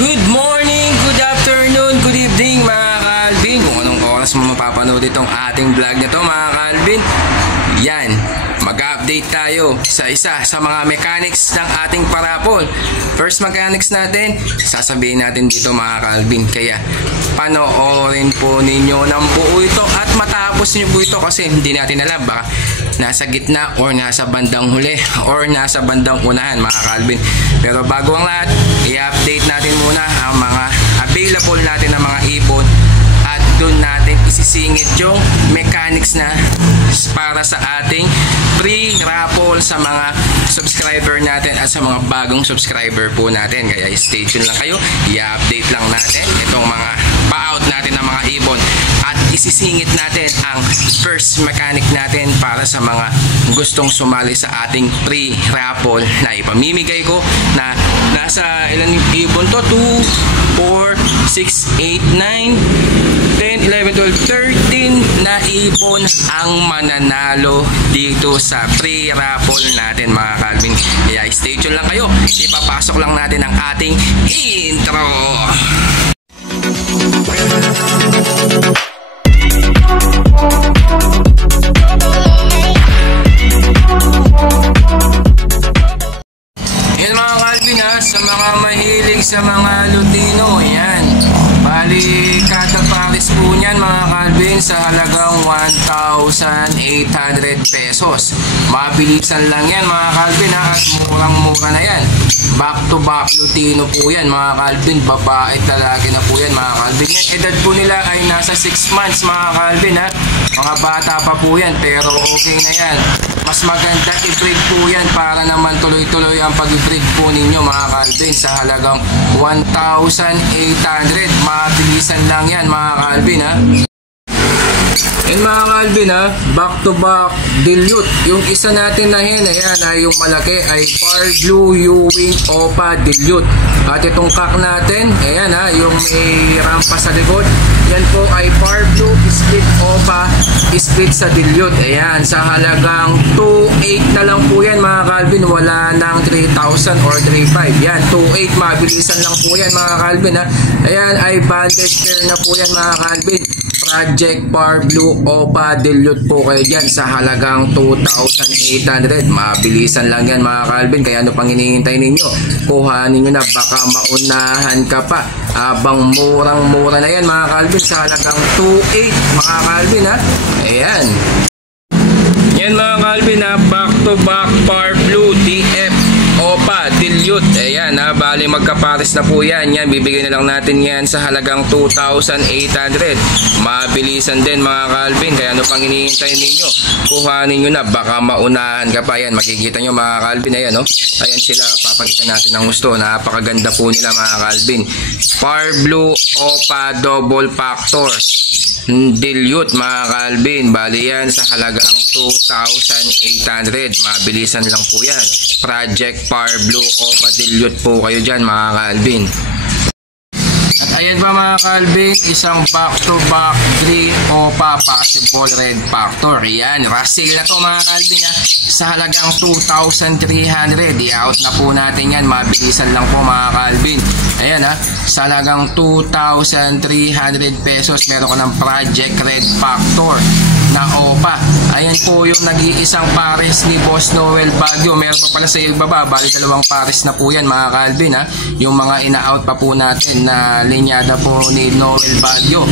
Good morning, good afternoon, good evening mga ka-Alvin. Kung anong oras mo mapapanood itong ating vlog na to mga ka-Alvin, yan, mag-update tayo sa isa sa mga mechanics ng ating parapol. First mechanics natin, sasabihin natin dito mga ka-Alvin. Kaya panoorin po ninyo ng buo ito at matapos nyo po ito kasi hindi natin alam, baka nasa gitna or nasa bandang huli or nasa bandang unahan mga ka-Alvin. Pero bago ang lahat, i-update natin muna ang mga available natin na mga ibon at doon natin isisingit yung mechanics na para sa ating free raffle sa mga subscriber natin at sa mga bagong subscriber po natin. Kaya stay tuned lang kayo, i-update lang natin itong mga pa-out natin ng mga ibon at isisingit natin ang first mechanic natin para sa mga gustong sumali sa ating free raffle na ipamimigay ko na nasa ilan ibon to? 2, 4, 6, 8, 9, 10, 11, 12, 13 na ibon ang mananalo dito sa free raffle natin mga ka-Alvin. Kaya stay tuned lang kayo, ipapasok lang natin ang ating intro. Yan mga ka-Alvin ha, sa mga mahilig sa mga Lutino, yan. Bali, kada pares po niyan mga ka-Alvin sa halagang 1,800 pesos. Mabilisan lang yan mga ka-Alvin ha, at murang-mura na yan. Back to back Lutino po yan mga ka-Alvin, babae talagi na po yan mga ka-Alvin. Yan, edad po nila ay nasa 6 months mga ka-Alvin ha. Mga bata pa po yan pero okay na yan. Mas maganda i-breed po yan para naman tuloy-tuloy ang pag-breed po ninyo mga ka-Alvin sa halagang 1,800. Mabilisan lang yan mga ka-Alvin ha. Yan mga ka-Alvin ha, back to back dilute. Yung isa natin na hen, ayan ay yung malaki ay Par Blue Ewing Opa dilute. At itong cock natin, ayan ha, yung may rampa sa likod, yan po ay Par Blue split Opa split sa dilute. Ayan, sa halagang 2,800 na lang po yan mga ka-Alvin, wala nang 3,000 or 3,500. Yan, 2,800, mabilisan lang po yan mga ka-Alvin ha. Ayan ay banded pair na po yan mga ka-Alvin. Project Par Blue Opa dilute po kayo dyan sa halagang 2,800. Mabilisan lang yan mga ka-Alvin. Kaya ano pang hinihintay ninyo? Kuhanin nyo na, baka maunahan ka pa. Abang murang-mura na yan mga ka-Alvin sa halagang 2,800 mga ka-Alvin ha. Ayan. Yan mga ka-Alvin ha, back to back Par Blue DF Opa dilute. Ayan ha, bali magkapares na po yan. Yan, bibigyan na lang natin yan sa halagang 2,800. Mabilisan din mga ka-Alvin. Kaya ano pang hinihintay ninyo? Kuhanin nyo na, baka maunahan ka pa. Yan, makikita nyo mga ka-Alvin. Ayan no? Ayan sila, papakita natin ng gusto. Napakaganda po nila mga ka-Alvin. Par Blue Opa Double Factor dilute mga ka-Alvin. Bali yan sa halagang 2,800. Mabilisan lang po yan. Project Par Blue Opa dilute po kayo dyan mga ka-Alvin. At ayan pa mga ka-Alvin, isang back to back green Opa possible red factor. Yan, Russell na to mga ka-Alvin ha, sa halagang 2,300. I-out na po natin yan, mabilisan lang po mga ka-Alvin. Ayan ha, sa halagang 2,300 pesos meron ka ng Project Red Factor na Opa. Ayan po yung nag-iisang pares ni Boss Noel Baguio. Meron pa pala sa ibaba, bali dalawang pares na po yan mga ka-Alvin ha. Yung mga ina-out pa po natin na linyada po ni Noel Baguio.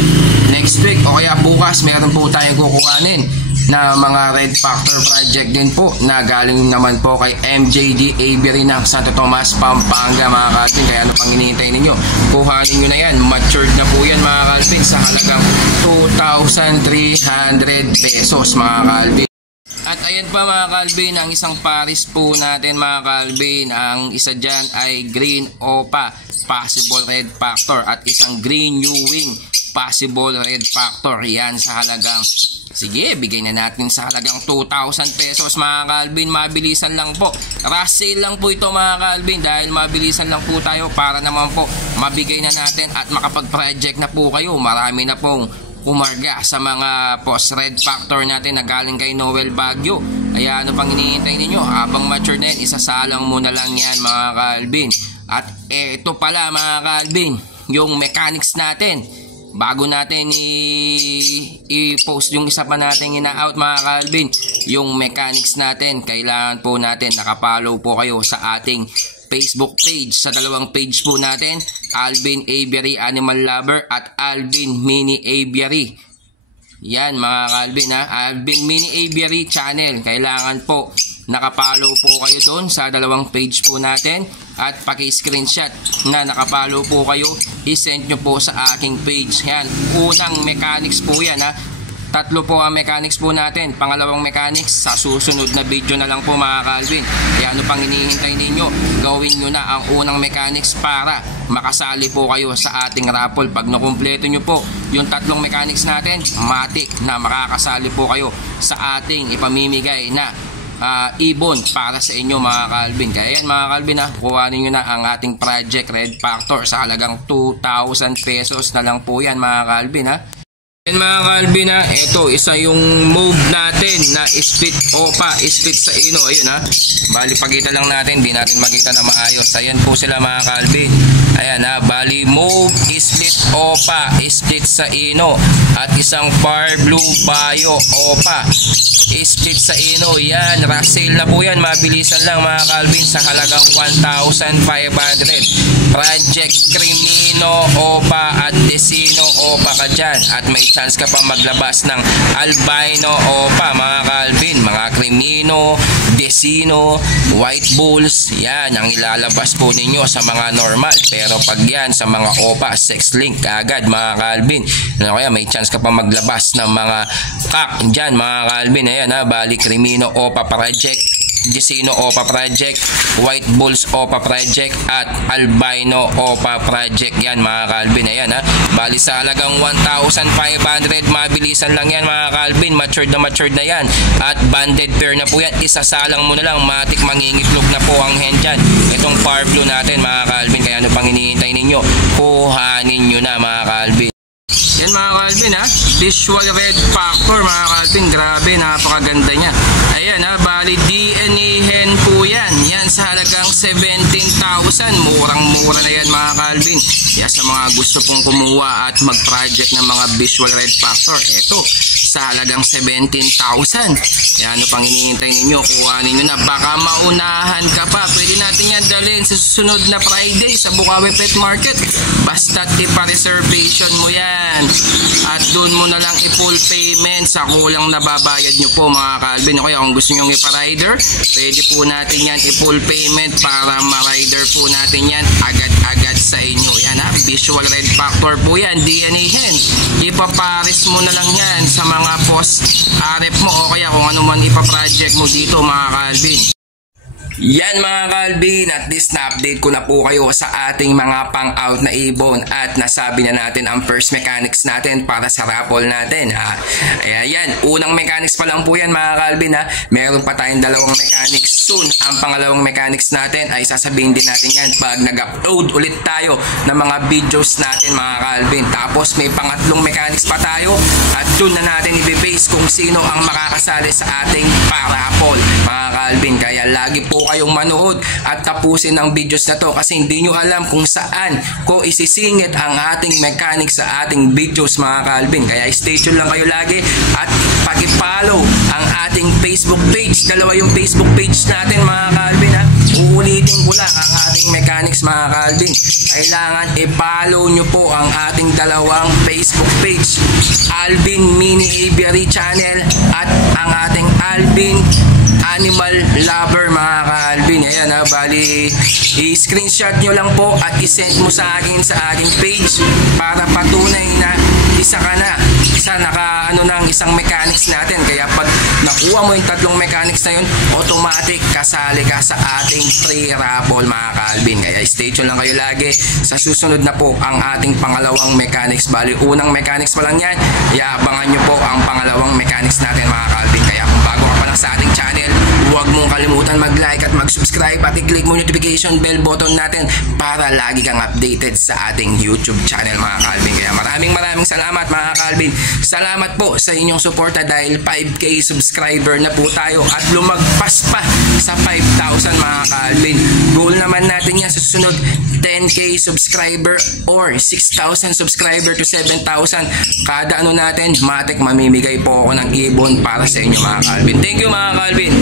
Next week o kaya bukas meron po tayong kukuhanin na mga Red Factor project din po na galing naman po kay MJD Avery ng Santo Tomas, Pampanga mga ka-Alvin. Kaya ano pang hinihintay ninyo? Kuhanin nyo na yan, matured na po yan mga ka-Alvin sa halagang 2,300 pesos mga ka-Alvin. At ayan pa mga ka-Alvin, ang isang pares po natin mga ka-Alvin. Ang isa dyan ay Green Opa possible red factor at isang Green Ewing possible red factor. Yan sa halagang, sige, bigay na natin sa halagang 2,000 pesos mga ka-Alvin. Mabilisan lang po, Russell lang po ito mga ka-Alvin, dahil mabilisan lang po tayo para naman po mabigay na natin at makapag-project na po kayo. Marami na pong umarga sa mga post red factor natin na galing kay Noel Baguio. Kaya ano pang hinihintay ninyo? Habang mature na yan, isasalang mo na lang yan mga ka-Alvin. At ito pala mga ka-Alvin, yung mechanics natin. Bago natin i-post yung isa pa natin ina-out mga ka-Alvin, yung mechanics natin, kailangan po natin nakapollow po kayo sa ating Facebook page. Sa dalawang page po natin, Alvin Aviary Animal Lover at Alvin Mini Aviary. Yan mga ka-Alvin ha, Alvin Mini Aviary channel. Kailangan po nakapollow po kayo doon sa dalawang page po natin. At paki-screenshot na nakapollow po kayo, i-send nyo po sa aking page. Yan, unang mechanics po yan ha. Tatlo po ang mechanics po natin. Pangalawang mechanics sa susunod na video na lang po mga ka-Alvin. Kaya ano pang hinihintay ninyo, gawin nyo na ang unang mechanics para makasali po kayo sa ating raffle. Pag nakumpleto nyo po yung tatlong mechanics natin, matik na makakasali po kayo sa ating ipamimigay na ibon para sa inyo mga ka-Alvin. Kaya yan mga ka-Alvin kuhanin nyo na ang ating Project Red Factor sa halagang 2,000 pesos na lang po yan mga ka-Alvin Yan mga ka-Alvin ito isa yung move natin na split opa, split sa ino. Ayun bali pagkita lang natin, di natin makita na maayos. Ayan po sila mga ka-Alvin. Ayan bali move, split opa, split sa ino. At isang Par Blue Bayo opa, split sa ino. Yan, Russell na po yan. Mabilisan lang mga ka-Alvin sa halagang 1,500. Project Crimino opa at Desino opa ka dyan. At may chance ka pa maglabas ng albino opa mga ka-Alvin. Mga Crimino, Desino, White Bulls. Yan, ang ilalabas po ninyo sa mga normal. Pero pag yan sa mga opa, sex link agad mga ka-Alvin. Ano kaya, may chance ka pa maglabas ng mga kak dyan mga ka-Alvin. Ayan bali Crimino opa project, Desino opa project, White Bulls opa project at albino opa project. Yan mga ka-Alvin. Ayan bali sa halagang 1,500. Mabilisan lang yan mga ka-Alvin. Matured na yan. At banded pair na po yan. Isasalang mo na lang. Matik mangingitlog na po ang hen dyan. Itong Par Blue natin mga ka-Alvin. Kaya ano pang hinihintay ninyo? Kuhanin nyo na mga ka-Alvin. Yan mga ka-Alvin Visual Red Factor mga ka-Alvin. Grabe, napakaganda niya. Ayan bali DNA hen po yan. Yan sa halagang 17,000. Murang-mura na yan mga ka-Alvin. Kaya sa mga gusto pong kumuha at mag-project ng mga Visual Red Factor, ito sa halagang 17,000. Kaya ano pang hinihintay ninyo? Kuhanin nyo na. Baka maunahan ka pa. Pwede natin yan dalhin sa susunod na Friday sa Bukawi Pet Market. Basta't ipa-reservation mo yan. At doon mo na lang i-full payment sa kulang na babayad nyo po mga ka-Alvin. Okay, kung gusto nyo ipa-rider, pwede po natin yan i-full payment para ma-rider po natin yan agad-agad sa inyo. Yan Visual Red Factor po yan. DNA hen. Ipapares mo na lang yan sa mga post RF mo o kaya kung ano man ipa-project mo dito mga ka-Alvin. Yan mga ka-Alvin, at least na-update ko na po kayo sa ating mga pang-out na ibon at nasabi na natin ang first mechanics natin para sa raffle natin. Ayan, unang mechanics pa lang po yan mga ka-Alvin Meron pa tayong dalawang mechanics soon. Ang pangalawang mechanics natin ay sasabihin din natin yan pag nag-upload ulit tayo ng mga videos natin mga ka-Alvin. Tapos may pangatlong mechanics pa tayo at doon na natin i-base kung sino ang makakasali sa ating pa-raffle mga ka-Alvin. Kaya lagi po kayong manood at tapusin ang videos na to kasi hindi nyo alam kung saan ko isisingit ang ating mechanics sa ating videos mga ka-Alvin. Kaya stay tuned lang kayo lagi at paki-follow ang ating Facebook page. Dalawa yung Facebook page natin mga ka-Alvin Uulitin ko lang ang ating mechanics mga ka-Alvin. Kailangan i-follow nyo po ang ating dalawang Facebook page, Alvin Mini Aviary channel at ang ating Alvin Animal Lover mga ka-Alvin. Ayan bali i-screenshot nyo lang po at i-send mo sa akin sa aking page para patunay na isa ka na ng isang mechanics natin. Kaya pag nakuha mo yung tatlong mechanics na yun, automatic kasali ka sa ating free raffle mga ka-Alvin. Kaya stay tuned lang kayo lagi. Sa susunod na po ang ating pangalawang mechanics. Bali unang mechanics pa lang yan, iabangan nyo po ang pangalawang mechanics natin mga ka-Alvin. Kaya kung bago ka pa lang sa ating channel, huwag mong kalimutan mag-like at mag-subscribe at i-click mo notification bell button natin para lagi kang updated sa ating YouTube channel mga Calvin. Kaya maraming salamat mga Calvin. Salamat po sa inyong suporta dahil 5K subscriber na po tayo at lumagpas pa sa 5,000 mga Calvin. Goal naman natin yan sa susunod 10K subscriber or 6,000 subscriber to 7,000. Kada ano natin, matik mamimigay po ako ng ibon para sa inyo mga Calvin. Thank you mga Calvin.